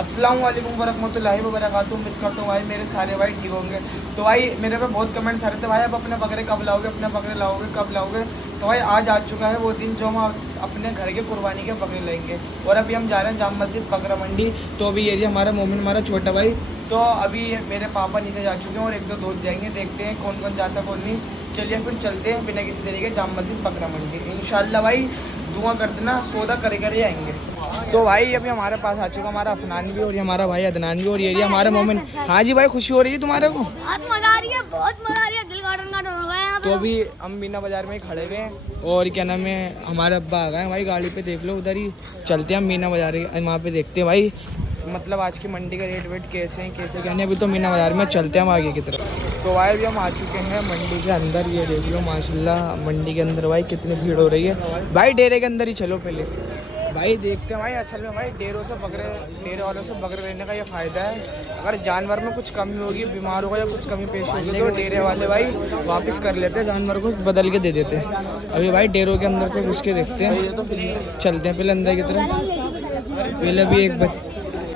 अस्सलाम वालेकुम वरहमतुल्लाहि वबरकातुहू। उम्मीद करता हूँ भाई मेरे सारे भाई ठीक होंगे। तो भाई मेरे पे बहुत कमेंट्स आ रहे थे, भाई अब अपने बकरे कब लाओगे, अपने बकरे लाओगे कब लाओगे। तो भाई आज आ चुका है वो दिन जो हम अपने घर के कुर्बानी के बकरे लेंगे। और अभी हम जा रहे हैं जाम मस्जिद बकरा मंडी। तो अभी ये हमारा मोमिन, हमारा छोटा भाई। तो अभी मेरे पापा नीचे जा चुके हैं और एक दो दोस्त जाएंगे, देखते हैं कौन कौन जाता कौन नहीं। चलिए फिर चलते हैं बिना किसी तरीके जाम मस्जिद बकरा मंडी। इंशाल्लाह भाई दुआ कर देना, सौदा करे कर ही आएंगे। तो भाई अभी हमारे पास आ चुका हमारा अफनान भी और ये हमारा भाई अदनान भी और ये हमारा मोमिन। हाँ जी भाई, खुशी हो रही है तुम्हारे को? बहुत मजा आ रही है, बहुत मजा आ रही है, दिल गार्डन का हो गया यहाँ पे। तो अभी हम मीना बाजार में ही खड़े हुए हैं और क्या नाम है, हमारे अब्बा आ गए भाई गाड़ी पे, देख लो उधर ही चलते हैं हम मीना बाजार, वहाँ पे देखते हैं भाई मतलब आज की मंडी का रेट वेट कैसे हैं कैसे क्या नहीं। अभी तो मीना बाजार में चलते हैं हम आगे की तरफ। तो भाई अभी हम आ चुके हैं मंडी के अंदर, ये देख लो माशाल्लाह मंडी के अंदर भाई कितनी भीड़ हो रही है। भाई डेरे के अंदर ही चलो पहले भाई देखते हैं भाई। असल में भाई डेरे वालों से बकरे लेने का ये फ़ायदा है, अगर जानवर में कुछ कमी होगी, बीमार होगा या कुछ कमी पेश होगी तो डेरे वाले भाई वापस कर लेते हैं, जानवर को बदल के दे देते हैं। अभी भाई डेरों के अंदर से घुस के देखते हैं, चलते हैं पहले अंदर की तरफ। पहले भी एक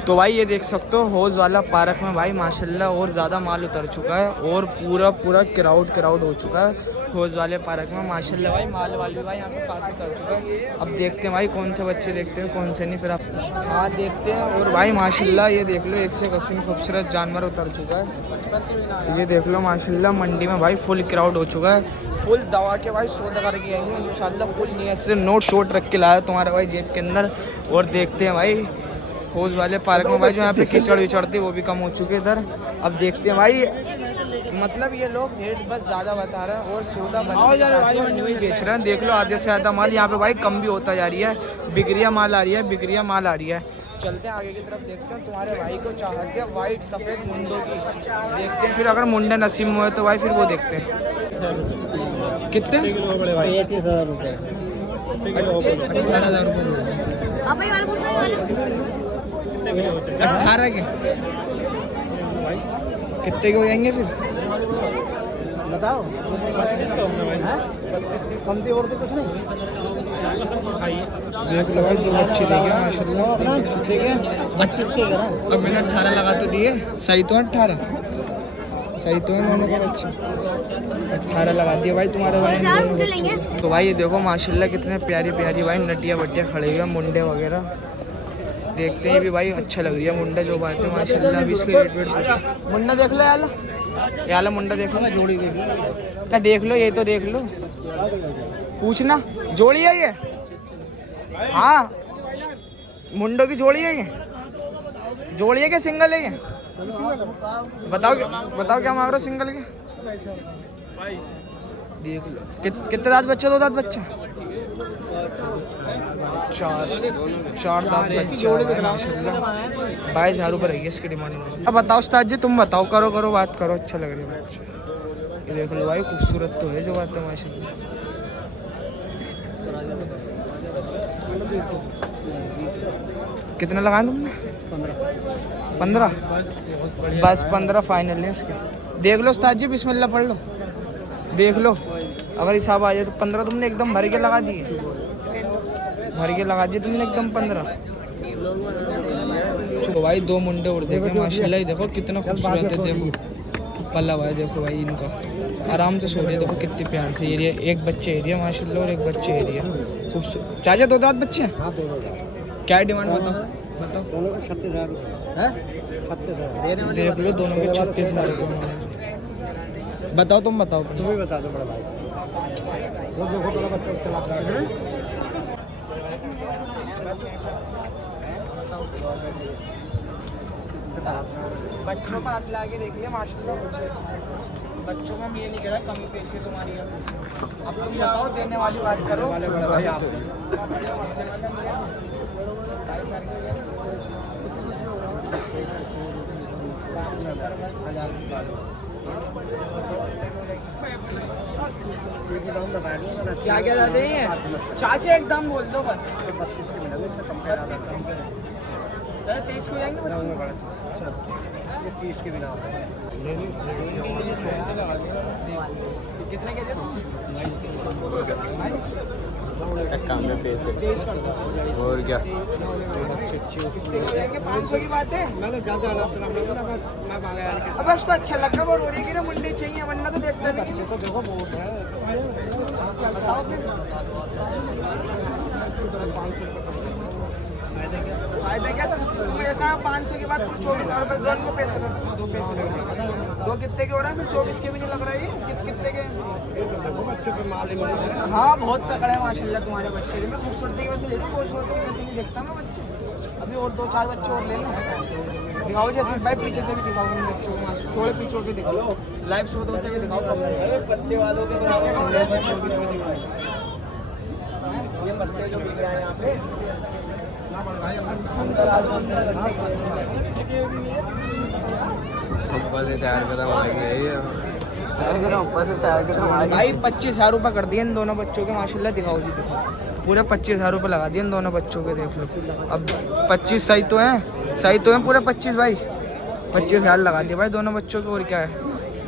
तो भाई ये देख सकते हो हौज वाला पार्क में भाई माशाल्लाह और ज़्यादा माल उतर चुका है और पूरा क्राउड हो चुका है हौज वाले पार्क में माशाल्लाह भाई। माल वाले भाई यहाँ पे काफ़ी उतर चुका है। अब देखते हैं भाई कौन से बच्चे देखते हैं कौन से नहीं, फिर आप हाँ देखते हैं। और भाई माशाल्लाह ये देख लो एक से एक खूबसूरत जानवर उतर चुका है। ये देख लो माशाल्लाह मंडी में भाई फुल क्राउड हो चुका है, फुल दवा के भाई सौदा करके आएंगे इंशाल्लाह। फुल नियत से नोट शोट रख के लाया तुम्हारे भाई जेब के अंदर। और देखते हैं भाई हौज वाले पार्क में भाई जो यहाँ पे कीचड़ विचड़ती वो भी कम हो चुके इधर। अब देखते हैं भाई मतलब ये लोग रेट बस ज़्यादा बता रहे हैं और सौदा नहीं बेच रहे हैं। देख लो आधे से ज़्यादा माल यहाँ पे भाई कम भी होता जा रही है, बिक्रिया माल आ रही है। चलते हैं आगे की तरफ, देखते हैं तुम्हारे भाई को चाहते हैं वाइट सफ़ेद मुंडों की, देखते हैं फिर अगर मुंडे नसीब में हो तो भाई फिर वो देखते हैं कितने 30,000 रुपये 18,000 18 के कितने के हो जाएंगे फिर बताओ। कमती और तो कुछ नहीं। देख लो भाई दो बच्चे देखे माशाल्लाह, देखे 32 के करा। अब मैंने 18 लगा तो दिए, सही तो 18 सही तो है दोनों के बच्चे, 18 लगा दिए भाई तुम्हारे भाई। तो भाई ये देखो माशाल्लाह कितने प्यारी भाई नटिया बटिया खड़े हुए हैं, मुंडे वगैरह देखते हैं भी भाई अच्छा लग रही है मुंडा जो बात है माशाल्लाह। अभी इसके रेट वेट मुंडा देख लो यार मुंडा देख लो, जोड़ी देखी क्या देख लो, ये तो देख लो, पूछना जोड़ी है ये, हाँ मुंडों की जोड़ी है ये, जोड़ी है क्या सिंगल है ये? बताओ क्या मांग रहे हो सिंगल के? देख लो कितने दांत बच्चे, 2 दांत बच्चा, 4 दांत बच्चा माशाल्लाह। 22,000 रुपये रही है इसकी डिमांड। अब बताओ उस्ताद जी, तुम बताओ, करो बात करो, अच्छा लग रहा है बच्चा। ये देख लो भाई खूबसूरत तो है जो बात है माशाल्लाह। कितना लगाया तुमने? 15 बस 15 फाइनल है इसके। देख लो उस्ताद जी, बिस्मिल्लाह पढ़ लो, देख लो अगर हिसाब आ जाए तो 15 तुमने एकदम भर के लगा दिए तुमने एकदम 15। तो भाई 2 मुंडे उड़ देखे माशाल्लाह, ही देखो कितना खूबसूरत है, देखो पल्ला भाई देखो भाई इनका आराम से सो रहे, देखो कितनी प्यार से एरिया, एक बच्चे एरिया माशाल्लाह और एक बच्चे एरिया खूबसूरत। चाचा 2 दांत बच्चे हैं, क्या डिमांड बताओ? दोनों के 36,000 रुपये। 36,000 देख लो दोनों के 36,000 रुपये। बताओ तुम बताओ, तुम भी बता दो बड़ा भाई। वो देखो बड़ा बच्चा चलाता है। बच्चों पर हाथ लगा के देख लिया माशाल्लाह, बच्चों में ये नहीं कह रहा कमी पेशी तुम्हारी है। अब तुम बताओ, देने वाली बात करो भाई आप क्या जाते हैं चाचा, एकदम बोल दो बस। 23 को जाएंगे ये 30 के बिना कितने के दे काम में पैसे और क्या 500 की बात है। मैंने ज़्यादा मैं मांगा अब उसको अच्छा लग रहा वो रोड़ी की ना मुंडी चाहिए वरना तो देखता नहीं। तो देखो बहुत है बताओ फिर 500 फायदा क्या था तुम ऐसा 500 के बाद 24 रुपये दोनों को पैसे दो कितने के हो रहा है फिर 24 के भी नहीं लग रहा है ये कितने के। देखो बच्चे पे माल ही माल है। हाँ बहुत तकड़ा है माशाल्लाह तुम्हारे बच्चे मैं खूबसूरती की वजह से ले लूँ बहुत शोर से वैसे नहीं देखता मैं बच्चे अभी और 2-4 बच्चे और ले लो दिखाओ जैसे भाई पीछे से भी दिखाओ उन बच्चों को थोड़े पीछे होकर दिखाओ लाइव शो होते हुए दिखाओ पत्ते वालों के ये पत्ते जो मिल रहे हैं यहाँ पे ऊपर से 4 कदम आगे है ये ऊपर से 4 कदम आगे। भाई 25,000 रुपये कर दिए इन दोनों बच्चों के माशाल्लाह दिखाओ जी दिखाओ पूरे 25,000 रुपये लगा दिए इन दोनों बच्चों के देख लो। अब 25 सही तो हैं पूरे 25 भाई 25,000 लगा दिए भाई दोनों बच्चों के और क्या है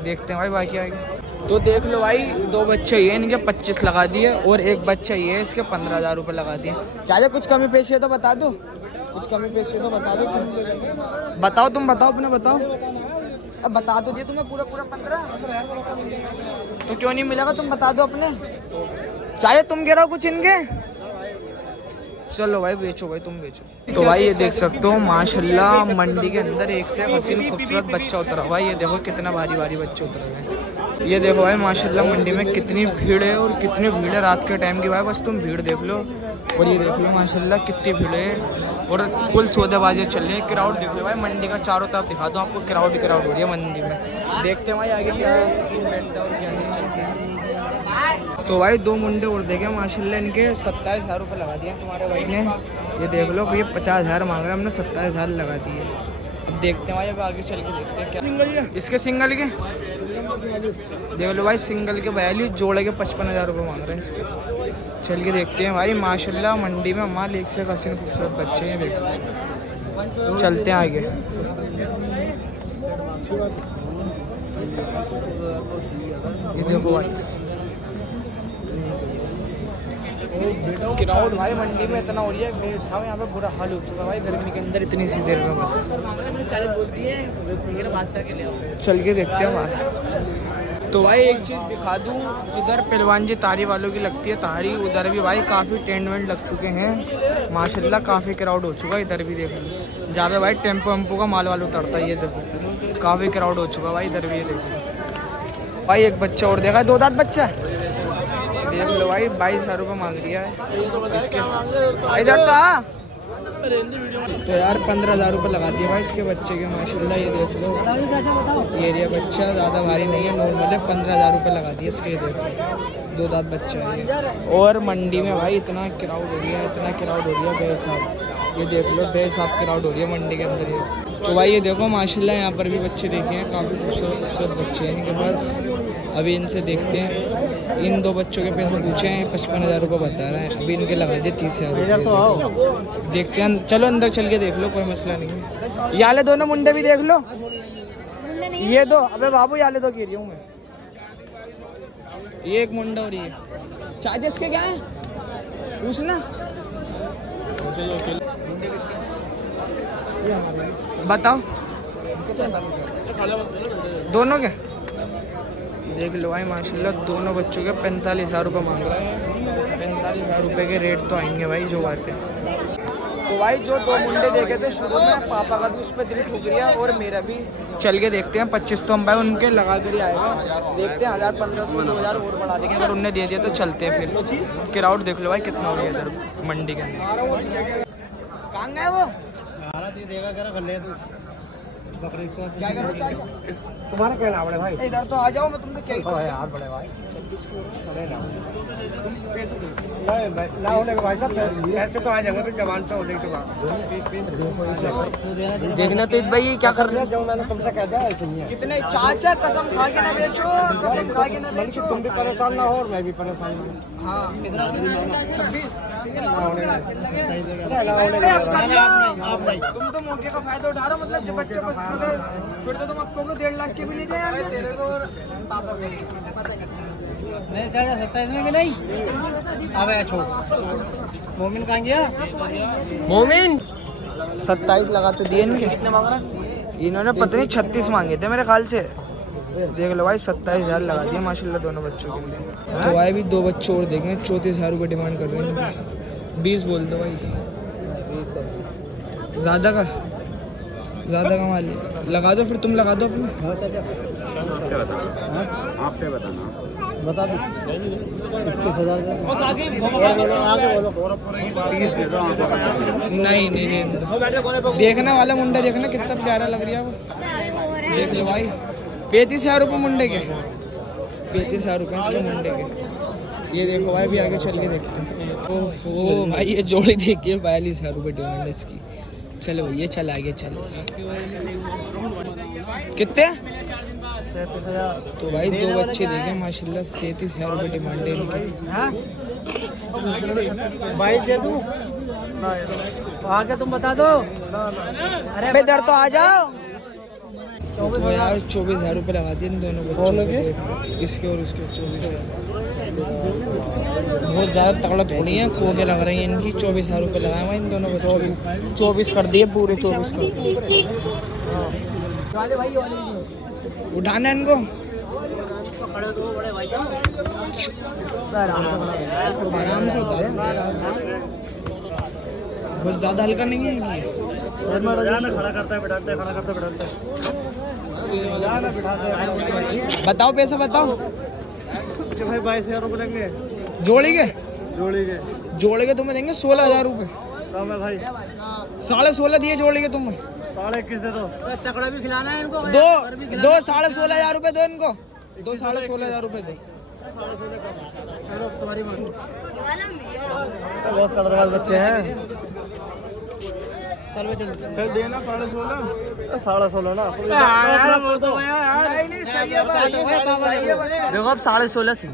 देखते हैं भाई बाकी आएगा। तो देख लो भाई 2 बच्चे ये इनके 25 लगा दिए और एक बच्चा ये इसके 15,000 रुपये लगा दिए। चाहे कुछ कमी पेशी है तो बता दो कुछ कमी पेशी है तो बता दो तुम बताओ तुम बताओ अपने बताओ अब बता तो दिए तुम्हें पूरा 15 तो क्यों नहीं मिलेगा तुम बता दो अपने चाहे तुम गिराओ कुछ इनके चलो भाई बेचो भाई तुम बेचो। तो भाई ये देख सकते हो माशाल्लाह मंडी के अंदर एक से हसीन खूबसूरत बच्चा उतरा भाई ये देखो कितना भारी भारी बच्चे उतर रहे हैं। ये देखो भाई माशाल्लाह मंडी में कितनी भीड़ है और कितनी भीड़ है रात के टाइम की भाई बस तुम भीड़ देख लो और ये देख लो माशाल्लाह कितनी भीड़ है और फुल सौदेबाजी चल रही है। क्राउड देख लो भाई मंडी का चारों तरफ दिखा दो आपको क्राउड हो रही है मंडी में देखते हैं भाई आगे क्या सीन बैठता है और क्या नहीं चलता है। तो भाई 2 मुंडे और देखे माशाल्लाह इनके 27,000 रुपये लगा दिए तुम्हारे भाई ने। ये देख लो भैया 50,000 मांग रहे हैं हमने 27,000 लगा दिए। अब देखते हैं भाई अब आगे चल के देखते हैं क्या सिंगल इसके सिंगल के देख लो भाई सिंगल के 42 जोड़े के 55,000 रुपये मांग रहे हैं इसके। चल के देखते हैं भाई माशाल्लाह मंडी में माल एक से हसीन खूबसूरत बच्चे हैं देखो चलते हैं आगे। ये देखो भाई क्राउड भाई मंडी में इतना हो रही है बेहिसाब यहाँ पे बुरा हाल हो चुका है भाई गर्मी के अंदर इतनी सी देर में बस चल के देखते हैं वहाँ। तो भाई एक चीज़ दिखा दूँ जिधर पहलवान जी तारी वालों की लगती है तारी उधर भी भाई काफ़ी टेंट वेंट लग चुके हैं माशाल्लाह काफ़ी क्राउड हो चुका है इधर भी देख लो जहाँ पे भाई टेम्पो वेम्पो का माल वाल उतरता है ये देखो काफ़ी क्राउड हो चुका है भाई इधर भी ये देखो भाई एक बच्चा और देखा 2 दांत बच्चा देख लो भाई 22,000 रुपये मांग दिया है इसके इधर तो तो यार 15,000 रुपये लगा दिए भाई इसके बच्चे के माशाल्लाह ये देख लो ये एरिया बच्चा ज़्यादा भारी नहीं है नॉर्मल है 15,000 रुपये लगा दिए इसके ये देखो 2 दांत बच्चा है और मंडी में भाई इतना क्राउड हो रही है बेहिसाब ये देख लो बेहिसाब क्राउड हो रही है मंडी के अंदर ये। तो भाई ये देखो माशाल्लाह यहाँ पर भी बच्चे देखे हैं काफ़ी खूबसूरत बच्चे हैं इनके पास। अभी इनसे देखते हैं इन 2 बच्चों के पैसे पूछे हैं 55,000 रुपये बता रहे हैं अभी इनके लगा दिए 30,000 देखते हैं चलो अंदर चल के देख लो कोई मसला नहीं है। याले दोनों मुंडे भी देख लो ये 2 अबे बाबू याले 2 कह रही हूँ मैं ये एक मुंडा और ये चार्जेस के क्या है पूछना बताओ दोनों के देख लो भाई माशाल्लाह दोनों बच्चों के 45,000 रुपये मांग रहे हैं 45,000 रुपये के रेट तो आएंगे भाई जो बात है। तो भाई जो 2 मुंडे देखे थे शुरू में पापा का भी उस पर दिल ठुक गया और मेरा भी चल के देखते हैं 25 तो हम भाई उनके लगा कर ही आएगा देखते हैं 1,000 1,500 2,000 और बढ़ा देंगे अगर उनने दे दिया तो चलते हैं फिर। क्राउड देख लो भाई कितना हो गया इधर मंडी के अंदर कहाँ गए वो देगा क्या कर ले तू बकरी क्या करो चाचा तुम्हारा कहना बड़े भाई इधर तो आ जाओ मैं तुमसे क्या ही है यार बड़े भाई 26 को अरे ना तुम पैसे दो ना होने के भाई साहब ऐसे तो आ जाएंगे फिर जवान से होने के बाद देखना तो भाई क्या कर रहे जो मैंने तुमसे कह दिया ऐसे ही है कितने चाचा कसम खा के ना बेचो कसम खा के ना बेचो तुम भी परेशान ना हो और मैं भी परेशान हूँ हाँ कितना 26 तुम तो मौके का फायदा उठा रहे हो, मतलब जब बच्चों को फिर तो तुम आपको 1.5 लाख के भी ले जाए नहीं चाहिए 27 में भी नहीं। अब छोड़ मोमिन कहाँ गया? मोमिन 27 लगा तो दिए इनके। कितने मांग रहा? इन्होंने पता नहीं 36 मांगे थे मेरे ख्याल से। देख लो भाई 27,000 लगा दिए माशाल्लाह दोनों बच्चों के लिए। तो भाई भी 2 बच्चे और देखेंगे, 34,000 रुपये डिमांड कर रहे हैं। 20 बोल दो भाई, ज़्यादा कमा ले, लगा दो फिर, तुम लगा दो अपने। आप पे बताना, बता दो 21,000 आगे बोलो 30 दे दो। नहीं देखने वाला मुंडा देखना कितना प्यारा लग रहा है वो। देख लो भाई 35,000 रुपये मुंडे के, 35,000 रुपये इसके मुंडे के। ये देखो भाई भी आगे चल के देखते हैं। ओहो भाई ये जोड़ी देखिए 42,000 रुपये डिमांड है इसकी। चलो भैया चल आगे चल। कितने? तो भाई 2 बच्चे देखे माशाल्लाह 37,000 रुपये डिमांड है इनकी। 22 दे दूं? आगे तुम बता दो। अरे इधर तो आ जाओ। तो यार 24,000 रुपये लगा दिए इन दोनों बच्चों के, इसके और उसके 24,000। बहुत ज़्यादा तगड़ा थोड़ी है, खो के लग रही है इनकी। 24,000 रुपये लगाए हुए इन दोनों बच्चों को, 24 कर दिए पूरे, 24 कर दिए। उठाना इनको, आराम से उतारो, बहुत ज़्यादा हल्का नहीं है ये। बताओ पैसा बताओ। भाई 22,000 रुपये लेंगे जोड़ेंगे जोड़ेंगे तुम्हें देंगे 16,000 रुपये। कम है भाई, 16.5 दिए जोड़ेंगे तुम्हें। 21 दे दो। तकड़ा भी खिलाना है इनको। दो 16,500 रुपये दो इनको, 16,500 रुपये दो। तुम्हारी बहुत कलरवाल बच्चे हैं। चल फिर देना 16.5 ना। नहीं सही है, देखो अब 16.5 से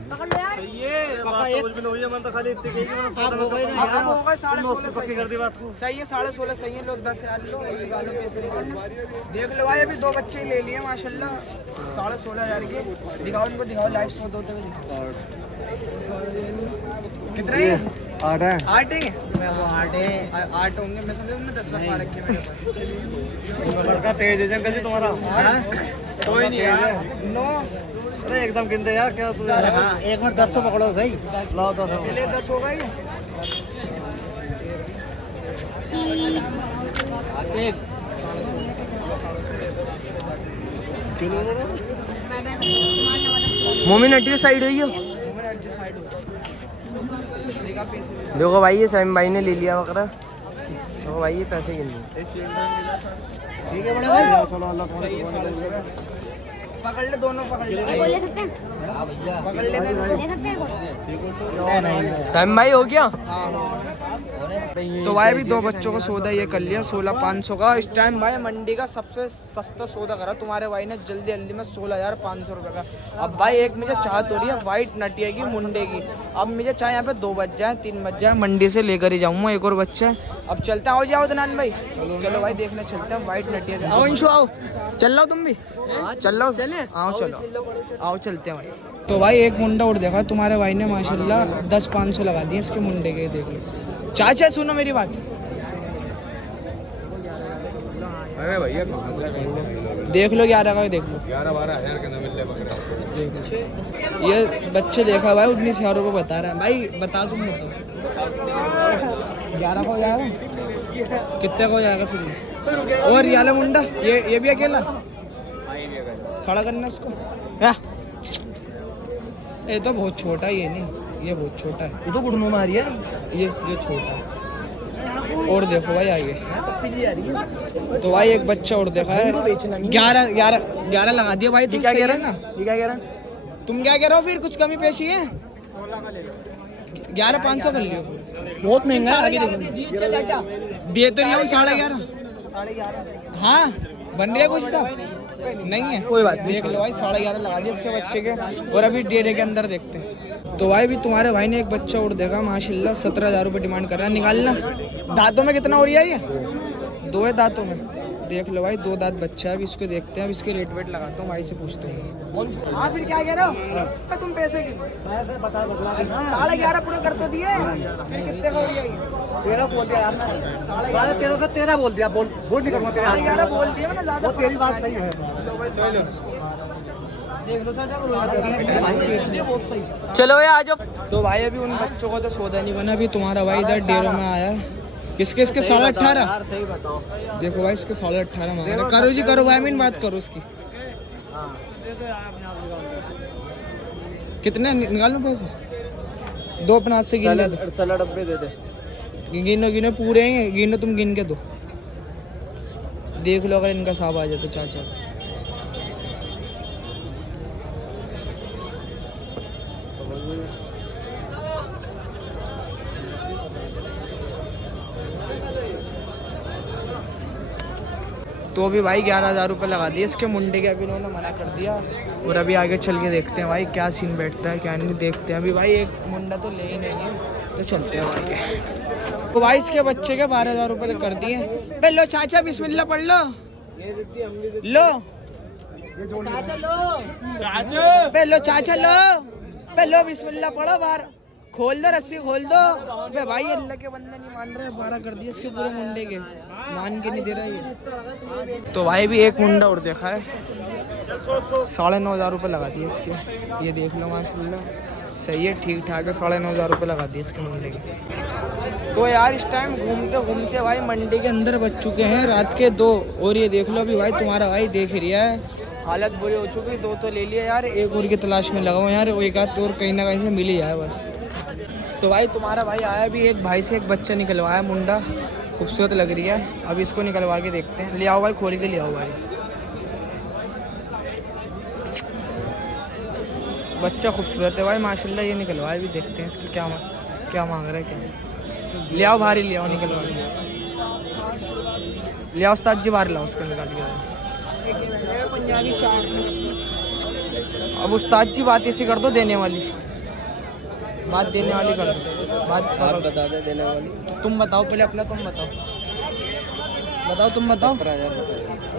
सही है, 16.5 सही है। लोग 10,000 लो, निकालो पैसे निकालो। देख लो भाई अभी 2 बच्चे ही ले लिए माशाल्लाह 16,500 के। दिखाओ उनको, दिखाओ लाइव शो दो तो कितने हैं? 8 है। 8 है। 8 होंगे, मैं समझा तुमने 10 लाख पा रखे मेरे पास। लड़का तेज है जंगल जी तुम्हारा। कोई नहीं यार, 9 अरे एकदम गिनते यार क्या तू। हाँ, 1 मिनट 10 तो पकड़ो सही। लाओ 10 चलिए 10 हो गई। मोमिन अड्डी साइड हुई हो। देखो भाई ये सैम भाई ने ले लिया बकरा। तो भाई ये पैसे गिन ठीक है बड़े भाई। पकड़ ले, दोनों पकड़ ले। ले सकते हैं? पकड़ ले ले सकते हैं? सैम भाई हो गया। तो भाई भी 2 बच्चों को सौदा ये कर लिया 16,500 का। इस टाइम भाई मंडी का सबसे सस्ता सौदा करा तुम्हारे भाई ने जल्दी में 16,500 रुपये का। अब भाई एक मुझे चाहत हो रही है वाइट नटिया की मुंडे की। अब मुझे चाहे यहाँ पे 2 बज जाए 3 बज जाए, मंडी से लेकर ही जाऊँगा। एक और बच्चा है। अब चलते हैं, आओ जाओ दनान भाई। चलो भाई देखने चलते हैं वाइट नटिया। आओ इंशु आओ, चल लो तुम भी, चल लो। आओ चलो, आओ चलते हैं भाई। तो भाई एक मुंडा और देखा तुम्हारे भाई ने माशाल्लाह 10,500 लगा दिए इसके मुंडे के। देख लो चाचा, सुनो मेरी बात। अरे भैया देख लो 11 का, देख लो 11-12 हज़ार के मिल रहे बकरे। ये बच्चे देखा भाई 19,000 रुपये बता रहा है भाई। बता तुम बताओ 11 का हो जाएगा, कितने का हो जाएगा फिर? और ये वाला मुंडा ये भी अकेला खड़ा करना इसको। ये तो बहुत छोटा है, ये नहीं, ये बहुत छोटा है। ये तो घुटनों में आ रही है। ये छोटा है। और देखो भाई आगे। तो भाई एक बच्चा और देखा है 11 लगा दिया भाई। क्या कह रहा है ना, ये क्या कह रहा है? तुम क्या कह रहे हो? फिर कुछ कमी पेशी है? 11,500 कर लियो। बहुत महंगा है, आगे दे तो नहीं हूँ 11.5। हाँ बन रहा है कुछ तो नहीं है, कोई बात देख लो भाई 11:30 लगा दिए इसके बच्चे के। और अभी डेरे के अंदर देखते हैं। तो भाई भी तुम्हारे भाई ने एक बच्चा और देखा माशाल्लाह, 17,000 रुपये डिमांड कर रहा है। निकालना दांतों में कितना हो रहा है ये? 2 है दांतों में, देख लो भाई 2 दांत बच्चा है। अभी इसको देखते हैं, अब इसके रेट वेट लगाता हूँ, भाई से पूछते हैं। हाँ फिर क्या कह रहे हो तुम पैसे की? 11:30 पूरे कर तो दिए, फिर कितने का हो गया? 13 बोल दिया यार, 13.5 से 13 बोल दिया। बोल नहीं करूँगा तेरे 11 बोल दिए मैंने, ज्यादा तेरी बात सही है। चलो ये आ जाओ। तो भाई अभी उन बच्चों को तो सौदा नहीं बना, अभी तुम्हारा भाई इधर डेरों में आया है। किसके? इसके 18.5। सही बताओ। देखो भाई इसके 18.5 मांग रहा। करो जी करो भाई, मीन बात करो उसकी। कितने निकाल लो पैसे? 2 अपने हाथ से गिन ले। सलाड डब्बे दे दे। गिनो गिनो पूरे हैं, गिनो तुम गिन के दो। देख लो अगर इनका साहब आ जाए तो चाचा। तो अभी भाई 11,000 रुपये लगा दिए इसके मुंडे के। अभी इन्होंने मना कर दिया और अभी आगे चल के देखते हैं भाई क्या सीन बैठता है क्या नहीं, देखते हैं। अभी भाई एक मुंडा तो ले ही नहीं है, तो चलते हैं भाई। तो भाई इसके बच्चे के 12,000 रुपये कर दिए। बे लो चाचा बिस्मिल्लाह पढ़ लो। लो चाचा लो, बे लो चाचा लो, बे लो बिस्मिल्लाह पढ़ो। बाहर खोल दो, रस्सी खोल दो। बे भाई अल्लाह के बंदे नहीं मान रहे, 12 कर दिए इसके पूरे मुंडे के, मान के नहीं दे रहा ये। तो भाई भी एक मुंडा और देखा है, 9,500 रुपये लगा दिए इसके। ये देख लो माशाल्लाह सही है, ठीक ठाक है। 9,500 रुपये लगा दिए इसके मुंडे के। तो यार इस टाइम घूमते घूमते भाई मंडी के अंदर बच चुके हैं रात के 2। और ये देख लो अभी भाई तुम्हारा भाई देख रिया है, हालत बुरी हो चुकी। 2 तो ले लिया यार, एक और की तलाश में लगा हुआ यार, एक आध और कहीं ना कहीं से मिल ही जाए बस। तो भाई तुम्हारा भाई आया भी, एक भाई से एक बच्चा निकलवाया, मुंडा खूबसूरत लग रही है। अब इसको निकलवा के देखते हैं। ले आओ भाई, खोल के ले आओ भाई। बच्चा खूबसूरत है भाई माशाल्लाह, ये निकलवाया भी, देखते हैं इसकी क्या मांग रहा है क्या। ले आओ भारी, ले आओ निकलवा के ले आओ। उस्ताद जी बाहर लाओ उसको निकाल के। अब उस्ताद जी बात ऐसी कर दो, देने वाली बात देने वाली कर दो। बात बता दे देने वाली। तो तुम बताओ पहले अपना, तुम बताओ तुम बताओ।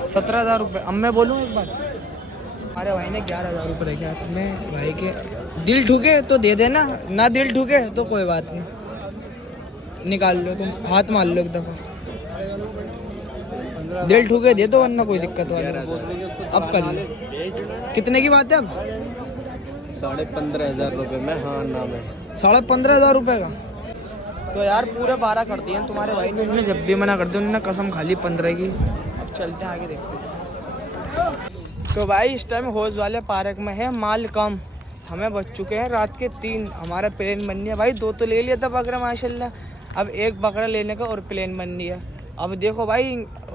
17,000 रुपये। अब मैं बोलूँ एक बात, हमारे भाई ने 11,000 रुपये रखे हाथ में। भाई के दिल ठुके तो दे देना, ना दिल ठुके तो कोई बात नहीं, निकाल लो तुम, हाथ मार लो एक दफ़ा। दिल ठुके दे दो, वरना कोई दिक्कत वाली। अब कर लो। कितने की बात है अब? 15,500 रुपये में। हाँ नाम है 15,500 रुपये का। तो यार पूरे 12 कर दिए तुम्हारे भाई ने। उन्होंने जब भी मना कर दिया, उन्होंने कसम खा ली 15 की। अब चलते हैं आगे, देखते हैं। तो भाई इस टाइम हौज वाले पार्क में है, माल कम, हमें बच चुके हैं रात के 3। हमारा प्लेन बननी है भाई, 2 तो ले लिया था बकरा माशाल्लाह, अब 1 बकरा लेने का और प्लेन बननी है। अब देखो भाई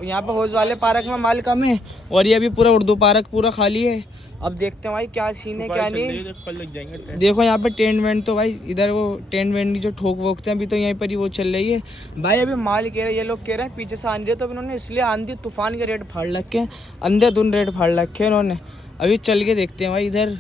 यहाँ पर हौज वाले पार्क में माल कम है और ये अभी पूरा उर्दू पार्क पूरा खाली है। अब देखते हैं भाई क्या सीन है क्या नहीं। देखो यहाँ पे टेंट वेंट, तो भाई इधर वो टेंट वेंट की जो ठोक वोकते हैं अभी तो यहीं पर ही वो चल रही है भाई। अभी माल कह रहे, ये लोग कह रहे हैं पीछे से आंधी है, तो इन्होंने इसलिए आंधी तूफान के रेट फाड़ रखे हैं, अंधेधुंध रेट फाड़ रखे हैं इन्होंने। अभी चल के देखते हैं भाई इधर,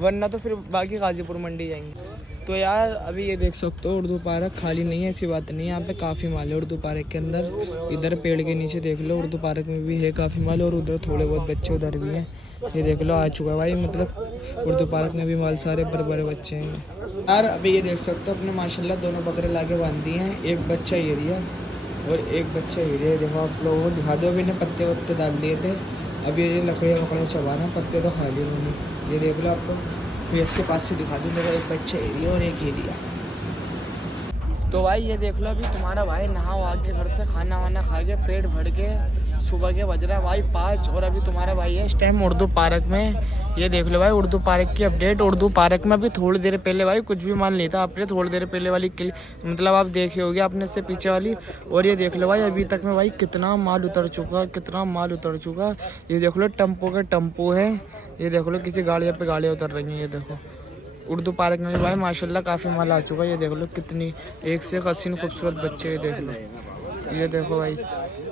वरना तो फिर बाकी गाजीपुर मंडी जाएंगे। तो यार अभी ये देख सकते हो उर्दू पार्क खाली नहीं है, ऐसी बात नहीं है, यहाँ पे काफ़ी माल है उर्दू पार्क के अंदर। इधर पेड़ के नीचे देख लो, उर्दू पार्क में भी है काफ़ी माल, और उधर थोड़े बहुत बच्चे उधर भी हैं। ये देख लो आ चुका है भाई, मतलब उर्दू पार्क में भी माल, सारे बड़े बड़े बच्चे हैं यार। अभी ये देख सकते हो अपने माशाल्लाह 2 बकरे ला के बांध दिए हैं। एक बच्चा ये रिया और एक बच्चा ये रिया। देखो आप लोगों को दिखा दो, अभी इन्हें पत्ते वत्ते डाल दिए थे, अभी ये लकड़ियाँ वकड़ियाँ चबा रहे हैं, पत्ते तो खा लिए उन्होंने। ये देख लो आपको फेस के पास से दिखा दूँ, मेरा एक बच्चा एरिया और एक एरिया। तो भाई ये देख लो अभी तुम्हारा भाई नहा वहा के घर से खाना वाना खा के पेट भर के सुबह के बज रहा है भाई 5, और अभी तुम्हारा भाई है इस टाइम उर्दू पार्क में। ये देख लो भाई उर्दू पार्क की अपडेट। उर्दू पार्क में अभी थोड़ी देर पहले भाई कुछ भी मान नहीं था, आपने थोड़ी देर पहले वाली मतलब आप देखे होगे आपने से पीछे वाली। और ये देख लो भाई अभी तक में भाई कितना माल उतर चुका, कितना माल उतर चुका। ये देख लो टेम्पो के टेम्पो है, ये देख लो किसी गाड़ियों पे गाड़ियाँ उतर रही हैं। ये देखो उर्दू पार्क में भाई माशाल्लाह काफ़ी माल आ चुका है। ये देख लो कितनी एक से एक हसीन खूबसूरत बच्चे, ये देख लो ये देखो भाई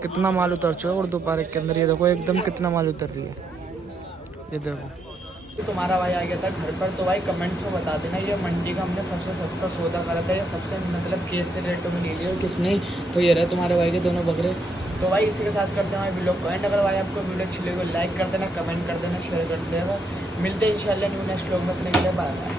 कितना माल उतर चुका है उर्दू पार्क के अंदर। ये देखो एकदम कितना माल उतर रही है। ये देखो तुम्हारा भाई आ गया था घर पर। तो भाई कमेंट्स में बता देना ये मंडी का हमने सबसे सस्ता सौदा करा था या सबसे मतलब कैसे रेटों में ले लिया और किसने। तो ये रहे तुम्हारे भाई के दोनों बकरे। तो भाई इसी के साथ करते हैं भाई वीडियो को एंड। अगर भाई आपको वीडियो अच्छी लगी लाइक कर देना, कमेंट कर देना, शेयर कर देना। मिलते हैं इंशाल्लाह न्यू नेक्स्ट व्लॉग में। अपने के लिए बाय।